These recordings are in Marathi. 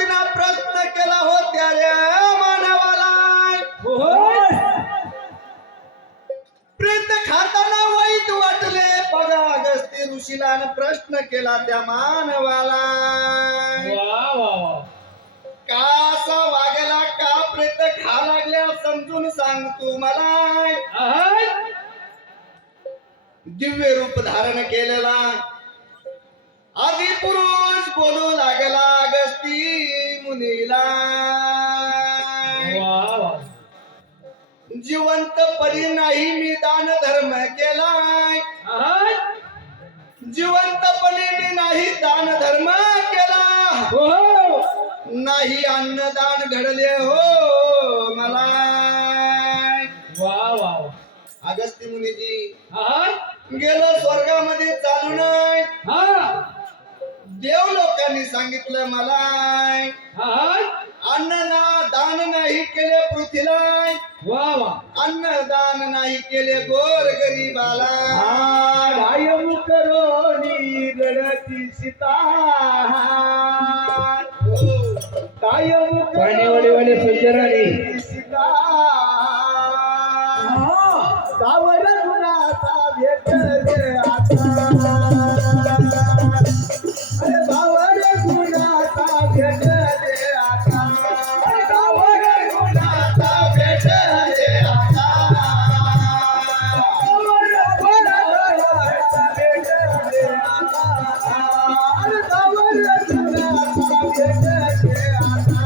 ऋषीना प्रश्न केला होत्या रे मानवाला प्रेत खाताना वाईट वाटले बघा अगस्ती ऋषीला प्रश्न केला त्या मानवाला कासा वागेला का प्रेत खा लागल्या समजून सांग तू मला दिव्य रूप धारण केलेला आदि पुरुष बोलू लागला अगस्ती मुनीला जिवंतपणी नाही मी दान धर्म केलाय जिवंतपणी मी नाही दान धर्म केला नाही अन्नदान घडले हो मला अगस्ती मुनीजी गेलं स्वर्गामध्ये चालू नाही देव लोकांनी सांगितलं मला दान नाही केले पृथ्वीला अन्नदान नाही केले गोर गरीबाला करोनी रडती सीता वाले सुंदरानी सीता सावर गुणाचा भेट दे आता अरे सावर गुणाचा भेट दे आता अरे सावर गुणाचा भेट दे आता सावर गुणाचा भेट दे आता अरे सावर गुणाचा भेट दे आता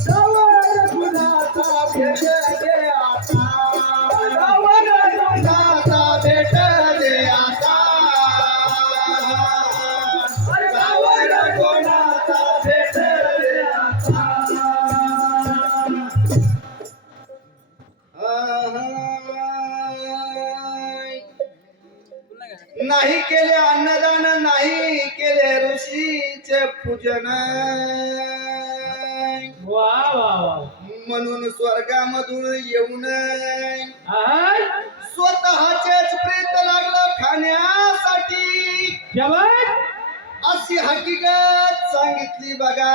सावर गुणाचा भेट दे आता सावर गुणाचा भेट दे आता अरे सावर गुणाचा भेट दे आता नाही केले अन्नदान नाही केले ऋषीचे पूजन म्हणून स्वर्गामधून येऊन स्वतःचेच प्रेत लागलं खाण्यासाठी अशी हकीकत सांगितली बघा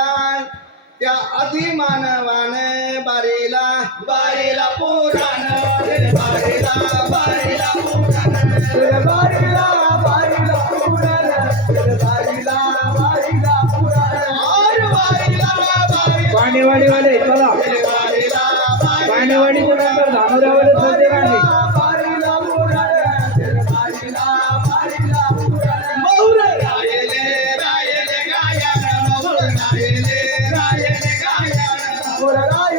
त्या अधिमानवाने बारीला बारीला पुराण बारीला बारीला पुराण बारीला बारीला पुराण बारीला बारीला पुराण पाणीवाडी वाले चला पाणीवाडी नंतर धानोऱ्यावाले सध्या गाणे बारीला पुराण बारीला बारीला पुराण मौर रायले रायले गायन मौर रायले गायन पुराण